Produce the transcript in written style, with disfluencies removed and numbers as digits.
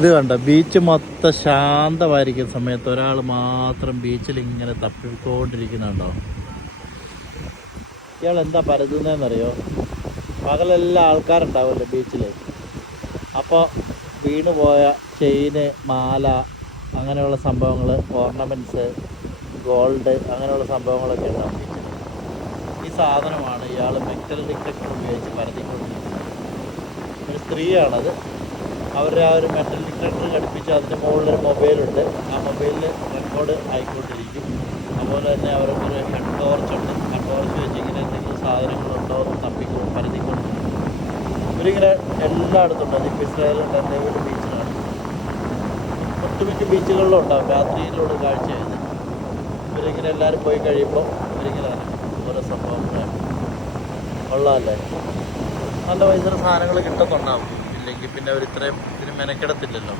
ഇത് കണ്ട ബീച്ച് മൊത്തം ശാന്തമായിരിക്കുന്ന സമയത്ത് ഒരാൾ മാത്രം ബീച്ചിൽ ഇങ്ങനെ തപ്പിക്കൊണ്ടിരിക്കുന്നുണ്ടോ? ഇയാൾ എന്താ പരതുന്നതെന്നറിയോ? പകലെല്ലാം ആൾക്കാരുണ്ടാവുമല്ലോ ബീച്ചിൽ. അപ്പോൾ വീണ് പോയ ചെയിന്, മാല, അങ്ങനെയുള്ള സംഭവങ്ങൾ, ഓർണമെൻറ്റ്സ്, ഗോൾഡ്, അങ്ങനെയുള്ള സംഭവങ്ങളൊക്കെ ഉണ്ടാവും ബീച്ചിൽ. ഈ സാധനമാണ് ഇയാൾ മെറ്റൽ ഡിറ്റക്ടർ ഉപയോഗിച്ച് പരതിക്കൊണ്ടിരിക്കുന്നത്. ഒരു സ്ത്രീയാണത്. അവരുടെ ആ ഒരു മെറ്റൽ ഡിറ്റക്ടർ ഘടിപ്പിച്ച് അതിൻ്റെ മുകളിലൊരു മൊബൈലുണ്ട്. ആ മൊബൈലിൽ റെക്കോർഡ് ആയിക്കൊണ്ടിരിക്കും. അതുപോലെ തന്നെ അവർക്കൊരു ഹെഡ് ടോർച്ചുണ്ട്. ആ ടോർച്ച് വെച്ച് ഇങ്ങനെ എന്തെങ്കിലും സാധനങ്ങളുണ്ടോ എന്ന് പരതിക്കൊണ്ടിരിക്കും. ഇവരിങ്ങനെ എല്ലായിടത്തുണ്ട്. അതിപ്പോൾ ഇസ്രായേലുണ്ട്, എന്തെങ്കിലും ബീച്ചിലാണ്. ഒട്ടുമിക്ക ബീച്ചുകളിലും ഉണ്ടാകും രാത്രിയിലുള്ള കാഴ്ചയായത്. ഇവരിങ്ങനെ എല്ലാവരും പോയി കഴിയുമ്പോൾ ഇവരിങ്ങനെ ഓരോ സംഭവങ്ങളാണ്. കൊള്ളാമല്ലേ? നല്ല പൈസ സാധനങ്ങൾ കിട്ടുന്നുണ്ടാവും. ഇല്ലെങ്കിൽ പിന്നെ അവർ ഇത്രയും ഇതിന് മെനക്കെടത്തില്ലല്ലോ.